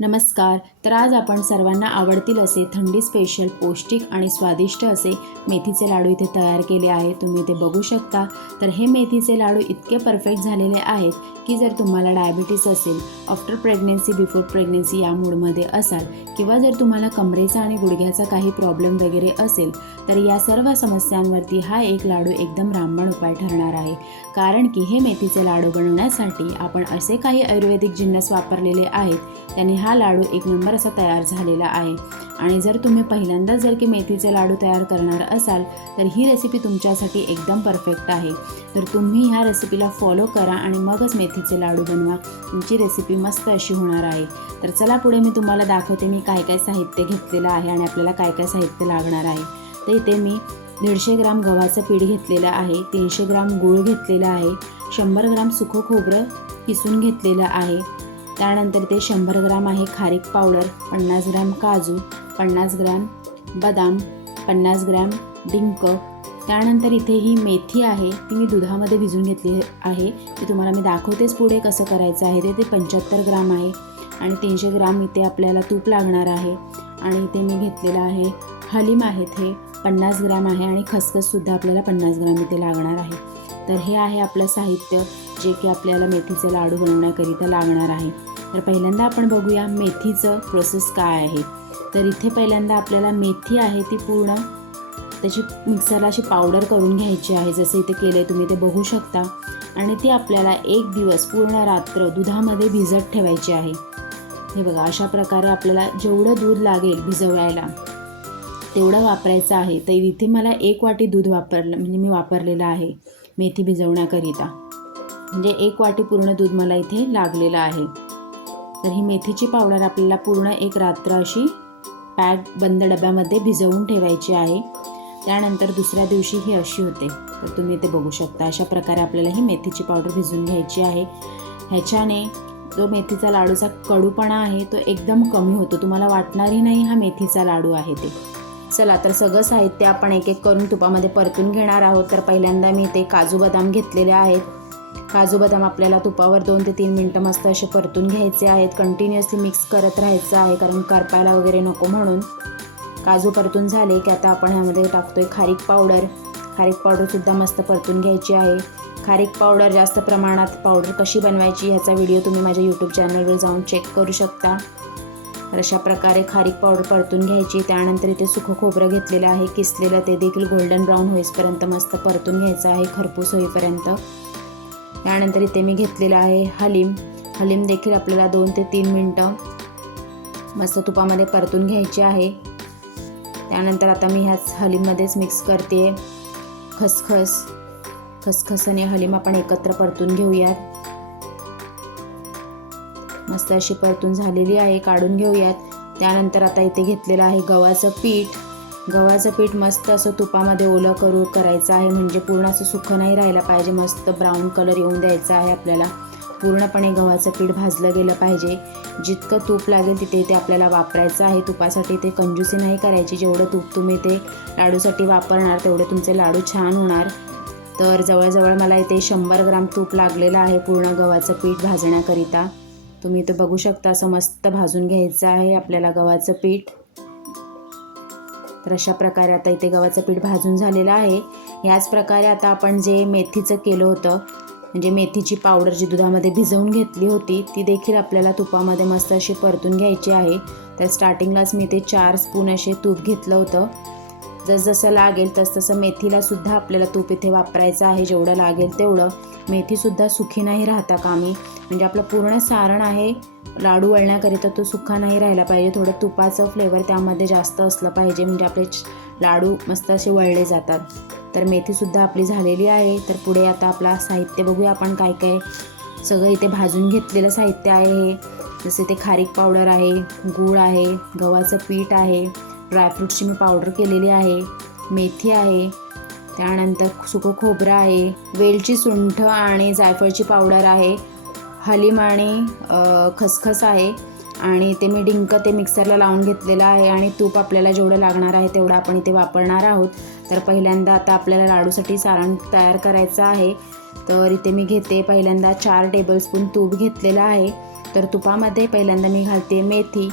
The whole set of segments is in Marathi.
नमस्कार. तर आज आपण सर्वांना आवडतील असे थंडी स्पेशल पौष्टिक आणि स्वादिष्ट असे मेथीचे लाडू इथे तयार केले आहे तुम्ही ते बघू शकता. तर हे मेथीचे लाडू इतके परफेक्ट झालेले आहेत की जर तुम्हाला डायबिटीस असेल आफ्टर प्रेग्नेन्सी बिफोर प्रेग्नेन्सी या मूडमध्ये असाल किंवा जर तुम्हाला कमरेचा आणि गुडघ्याचा काही प्रॉब्लेम वगैरे असेल तर या सर्व समस्यांवरती हा एक लाडू एकदम रामबाण उपाय ठरणार आहे. कारण की हे मेथीचे लाडू बनवण्यासाठी आपण असे काही आयुर्वेदिक जिन्नस वापरलेले आहेत. त्यांनी हा हा लाडू एक नंबर असा तयार झालेला आहे. आणि जर तुम्ही पहिल्यांदाच जर की मेथीचे लाडू तयार करणार असाल तर ही रेसिपी तुमच्यासाठी एकदम परफेक्ट आहे. तर तुम्ही ह्या रेसिपीला फॉलो करा आणि मगच मेथीचे लाडू बनवा. तुमची रेसिपी मस्त अशी होणार आहे. तर चला पुढे मी तुम्हाला दाखवते मी काय काय साहित्य घेतलेलं आहे आणि आपल्याला काय काय साहित्य लागणार आहे. तर इथे मी दीडशे ग्राम गव्हाचं पीठ घेतलेलं आहे तीनशे ग्राम गूळ घेतलेला आहे शंभर ग्राम सुखं खोबरं किसून घेतलेलं आहे त्यानंतर ते शंभर ग्राम आहे खारीक पावडर पन्नास ग्राम काजू पन्नास ग्रॅम बदाम पन्नास ग्रॅम डिंक. त्यानंतर इथे ही मेथी आहे ती मी दुधामध्ये भिजून घेतली आहे. ती तुम्हाला मी दाखवतेच पुढे कसं करायचं आहे ते. ते पंच्याहत्तर ग्राम आहे आणि तीनशे ग्राम इथे आपल्याला तूप लागणार आहे. आणि इथे मी घेतलेलं आहे हलीम आहेत हे पन्नास ग्राम आहे आणि खसखससुद्धा आपल्याला पन्नास ग्राम इथे लागणार आहे. तर हे आहे आपलं साहित्य जे की आपल्याला मेथीचे लाडू बनवण्याकरिता लागणार आहे. तर पहिल्यांदा आपण बघूया मेथीचं प्रोसेस काय आहे. तर इथे पहिल्यांदा आपल्याला मेथी आहे ती पूर्ण. त्याची मिक्सरला अशी पावडर करून घ्यायची आहे जसं इथे केलं आहे तुम्ही ते बघू शकता. आणि ती आपल्याला एक दिवस पूर्ण रात्र दुधामध्ये भिजत ठेवायची आहे. हे बघा अशा प्रकारे आपल्याला जेवढं दूध लागेल भिजवायला तेवढं वापरायचं आहे. तर इथे मला एक वाटी दूध वापरलं म्हणजे मी वापरलेलं आहे. मेथी भिजवण्याकरिता. म्हणजे एक वाटी पूर्ण दूध मला इथे लागलेलं आहे. तर ही मेथीची पावडर आपल्याला पूर्ण एक रात्र अशी पॅक बंद डब्यामध्ये भिजवून ठेवायची आहे. त्यानंतर दुसऱ्या दिवशी ही अशी होते. तर तुम्ही ते बघू शकता अशा प्रकारे आपल्याला ही मेथीची पावडर भिजवून घ्यायची आहे. ह्याच्याने जो मेथीचा लाडूचा कडूपणा आहे तो एकदम कमी होतो. तुम्हाला वाटणारही नाही हा मेथीचा लाडू आहे ते. चला तर सगळं साहित्य आपण एक एक करून तुपामध्ये परतून घेणार आहोत. तर पहिल्यांदा मी ते काजू बदाम घेतलेले आहेत. काजू बदाम आपल्याला तुपावर दोन ते तीन मिनटं मस्त असे परतून घ्यायचे आहेत. कंटिन्युअसली मिक्स करत राहायचं आहे कारण करपायला वगैरे नको म्हणून. काजू परतून झाले की आता आपण ह्यामध्ये टाकतोय खारीक पावडर. खारीक पावडरसुद्धा मस्त परतून घ्यायची आहे. खारीक पावडर जास्त प्रमाणात पावडर कशी बनवायची ह्याचा व्हिडिओ तुम्ही माझ्या यूट्यूब चॅनलवर जाऊन चेक करू शकता. अशा प्रकारे खारीक पावडर परतून घ्यायची. त्यानंतर इथे सुखं खोबरं घेतलेलं आहे. किसलेलं ते देखील गोल्डन ब्राऊन होईपर्यंत मस्त परतून घ्यायचं आहे. खरपूस होईपर्यंत. त्यानंतर इथे मी घेतलेलं आहे हलीम. हलीम देखील आपल्याला दोन ते तीन मिनटं मस्त तुपामध्ये परतून घ्यायची आहे. त्यानंतर आता मी ह्याच हलीममध्येच मिक्स करते. खसखस. खसखस आणि हलीम आपण एकत्र परतून घेऊयात. मस्त अशी परतून झालेली आहे काढून घेऊयात. त्यानंतर आता इथे घेतलेलं आहे गव्हाचं पीठ. गव्हाचं पीठ मस्त असं तुपामध्ये ओलं करू करायचं आहे म्हणजे पूर्ण असं सुखं नाही राहिलं पाहिजे. मस्त ब्राऊन कलर येऊन द्यायचा आहे आपल्याला. पूर्णपणे गव्हाचं पीठ भाजलं गेलं पाहिजे. जितकं तूप लागेल तिथे ते आपल्याला वापरायचं आहे. तुपासाठी ते कंजूसी नाही करायची. जेवढं तूप तुम्ही ते लाडूसाठी वापरणार तेवढे तुमचे लाडू छान होणार. तर जवळजवळ मला इथे शंभर ग्राम तूप लागलेलं आहे पूर्ण गव्हाचं पीठ भाजण्याकरिता. तुम्ही ते बघू शकता असं मस्त भाजून घ्यायचं आहे आपल्याला गव्हाचं पीठ. तर अशा प्रकारे आता इथे गव्हाचं पीठ भाजून झालेलं आहे. ह्याच प्रकारे आता आपण जे मेथीचं केलं होतं म्हणजे मेथीची पावडर जी दुधामध्ये भिजवून घेतली होती ती देखील आपल्याला तुपामध्ये मस्त अशी परतून घ्यायची आहे. तर स्टार्टिंगलाच मी ते चार स्पून असे तूप घेतलं होतं. जसजसं लागेल तसतसं मेथीला सुद्धा आपल्याला तूप इथे वापरायचं आहे जेवढं लागेल तेवढं. मेथीसुद्धा सुखी नाही राहता कामी. म्हणजे आपलं पूर्ण सारण आहे लाडू वळण्याकरिता तो सुखा नाही राहिला पाहिजे थोडं तुपाचं फ्लेवर त्यामध्ये जास्त असलं पाहिजे म्हणजे आपले लाडू मस्त असे वळले जातात. तर मेथीसुद्धा आपली झालेली आहे तर पुढे आता आपला साहित्य बघूया आपण काय काय. सगळं इथे भाजून घेतलेलं साहित्य आहे हे. जसे ते खारीक पावडर आहे गूळ आहे गव्हाचं पीठ आहे ड्रायफ्रूटची मी पावडर केलेली आहे मेथी आहे त्यानंतर सुकं खोबरं आहे वेलची सुंठ आणि जायफळची पावडर आहे. हलीम आणि खसखस आहे आणि ते मी डिंक ते मिक्सरला लावून घेतलेलं आहे आणि तूप आपल्याला जेवढं लागणार आहे तेवढं आपण इथे वापरणार आहोत. तर पहिल्यांदा आता आपल्याला लाडूसाठी सारण तयार करायचं आहे. तर इथे मी घेते पहिल्यांदा चार टेबलस्पून तूप घेतलेलं आहे. तर तुपामध्ये पहिल्यांदा मी घालते मेथी.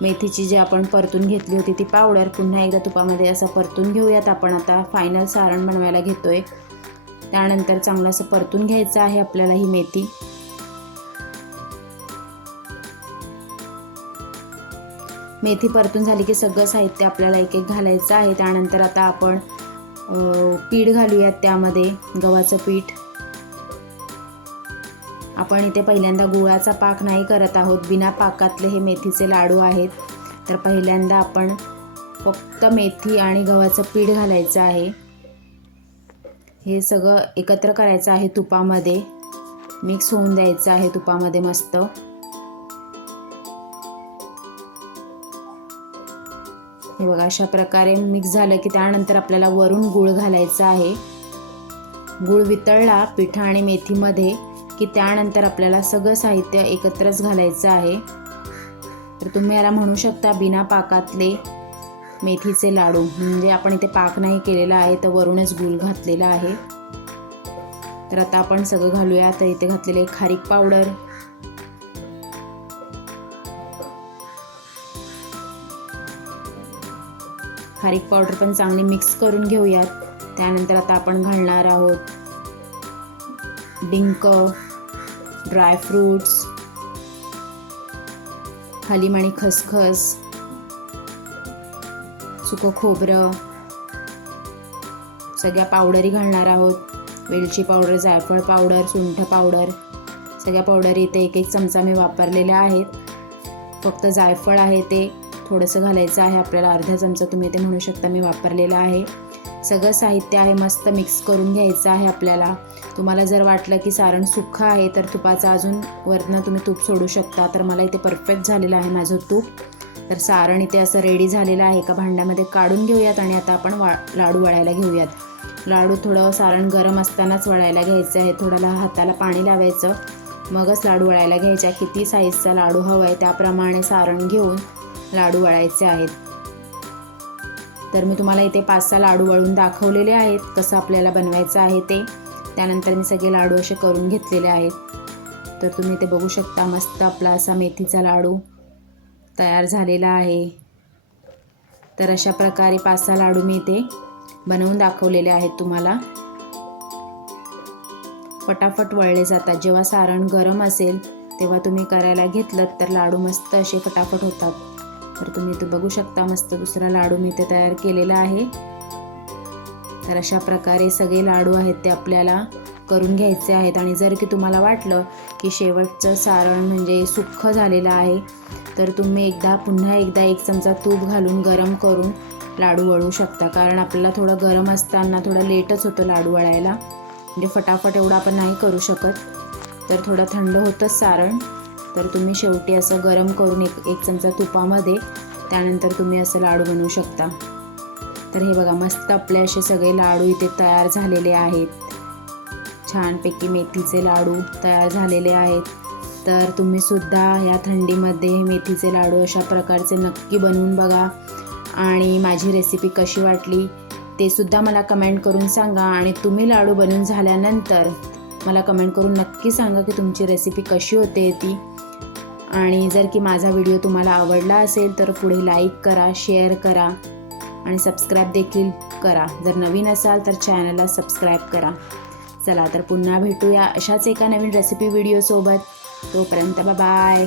मेथीची जी आपण परतून घेतली होती ती पावडर पुन्हा एकदा तुपामध्ये असं परतून घेऊयात आपण आता. फायनल सारण बनवायला घेतो आहे त्यानंतर चांगलं असं परतून घ्यायचं आहे आपल्याला ही मेथी. मेथी परतून झाली की सगळं साहित्य आपल्याला एक एक घालायचं आहे. त्यानंतर आता आपण पीठ घालूयात त्यामध्ये गव्हाचं पीठ. आपण इथे पहिल्यांदा गुळाचा पाक नाही करत आहोत. बिना पाकातले हे मेथीचे लाडू आहेत. तर पहिल्यांदा आपण फक्त मेथी आणि गव्हाचं पीठ घालायचं आहे. हे सगळं एकत्र करायचं आहे तुपामध्ये. मिक्स होऊन द्यायचं आहे तुपामध्ये मस्त. हे बघा अशा प्रकारे मिक्स झालं की त्यानंतर आपल्याला वरून गूळ घालायचा आहे. गूळ वितळला पिठा आणि मेथीमध्ये की त्यानंतर आपल्याला सगळं साहित्य एकत्रच घालायचं आहे. तर तुम्ही याला म्हणू शकता बिना पाकातले मेथीचे लाडू. म्हणजे आपण इथे पाक नाही केलेला आहे तर वरूनच गूळ घातलेला आहे. तर आता आपण सगळं घालूया. तर इथे घातलेले खारीक पावडर. खारीक पावडर पण चांगली मिक्स करून घेऊयात. त्यानंतर आता आपण घालणार आहोत डिंक ड्रायफ्रूट्स हलीम आणि खसखस सुकं खोबरं सगळ्या पावडरी घालणार आहोत. वेलची पावडर जायफळ पावडर सुंठ पावडर सगळ्या पावडरी इथे एक एक चमचा मी वापरलेल्या आहेत. फक्त जायफळ आहे ते. थोडंसं घालायचं आहे. आपल्याला अर्धा चमचा तुम्ही ते म्हणू शकता मी वापरलेला आहे. सगळं साहित्य आहे मस्त मिक्स करून घ्यायचं आहे आपल्याला. तुम्हाला जर वाटलं की सारण सुखं आहे तर तुपाचं अजून वरनं तुम्ही तूप सोडू शकता. तर मला इथे परफेक्ट झालेलं आहे माझं तूप. तर सारण इथे असं रेडी झालेलं आहे. एका भांड्यामध्ये काढून घेऊयात आणि आता आपण वा लाडू वळायला घेऊयात. लाडू थोडं सारण गरम असतानाच वळायला घ्यायचं आहे. थोड्याला हाताला पाणी लावायचं. मगच लाडू वळायला घ्यायचा. किती साईजचा लाडू हवा आहे त्याप्रमाणे सारण घेऊन लाडू वळायचे आहेत. तर मी तुम्हाला इथे पाच सहा लाडू वळून दाखवलेले आहेत. कसं आपल्याला बनवायचं आहे ते. त्यानंतर मी सगळे लाडू असे करून घेतलेले आहेत. तर तुम्ही ते बघू शकता मस्त आपला असा मेथीचा लाडू तयार झालेला आहे. तर अशा प्रकारे पाच सहा लाडू मी इथे बनवून दाखवलेले आहेत तुम्हाला. फटाफट वळले जातात. जेव्हा सारण गरम असेल तेव्हा तुम्ही करायला घेतलं तर लाडू मस्त असे फटाफट होतात. तर तुम्ही ते बघू शकता मस्त दुसरा लाडू मी ते तयार केलेला आहे. तर अशा प्रकारे सगळे लाडू आहेत ते आपल्याला करून घ्यायचे आहेत. आणि जर की तुम्हाला वाटलं की शेवटचं सारण म्हणजे सुक्ख झालेलं आहे तर तुम्ही एकदा पुन्हा एकदा एक चमचा तूप घालून गरम करून लाडू वळू शकता. कारण आपल्याला थोडं गरम असताना थोडं लेटच होतं लाडू वळायला. म्हणजे फटाफट एवढं आपण नाही करू शकत. तर थोडं थंड होतंच सारण. तर तुम्ही शेवटी असं गरम करून एक एक चमचा तुपामध्ये त्यानंतर तुम्ही असं लाडू बनवू शकता. तर हे बघा मस्त आपले असे सगळे लाडू इथे तयार झालेले आहेत. छानपैकी मेथीचे लाडू तयार झालेले आहेत. तर तुम्ही सुद्धा या थंडीमध्ये हे मेथीचे लाडू अशा प्रकारचे नक्की बनवून बघा. आणि माझी रेसिपी कशी वाटली ते सुद्धा मला कमेंट करून सांगा. आणि तुम्ही लाडू बनवून झाल्यानंतर मला कमेंट करून नक्की सांगा की तुमची रेसिपी कशी होते ती. आणि जर की माझा व्हिडिओ तुम्हाला आवडला असेल तर पुढे लाईक करा शेअर करा आणि सबस्क्राईब देखील करा. जर नवीन असाल तर चॅनलला सबस्क्राईब करा. चला तर पुन्हा भेटूया अशाच एका नवीन रेसिपी व्हिडिओसोबत तोपर्यंत बाय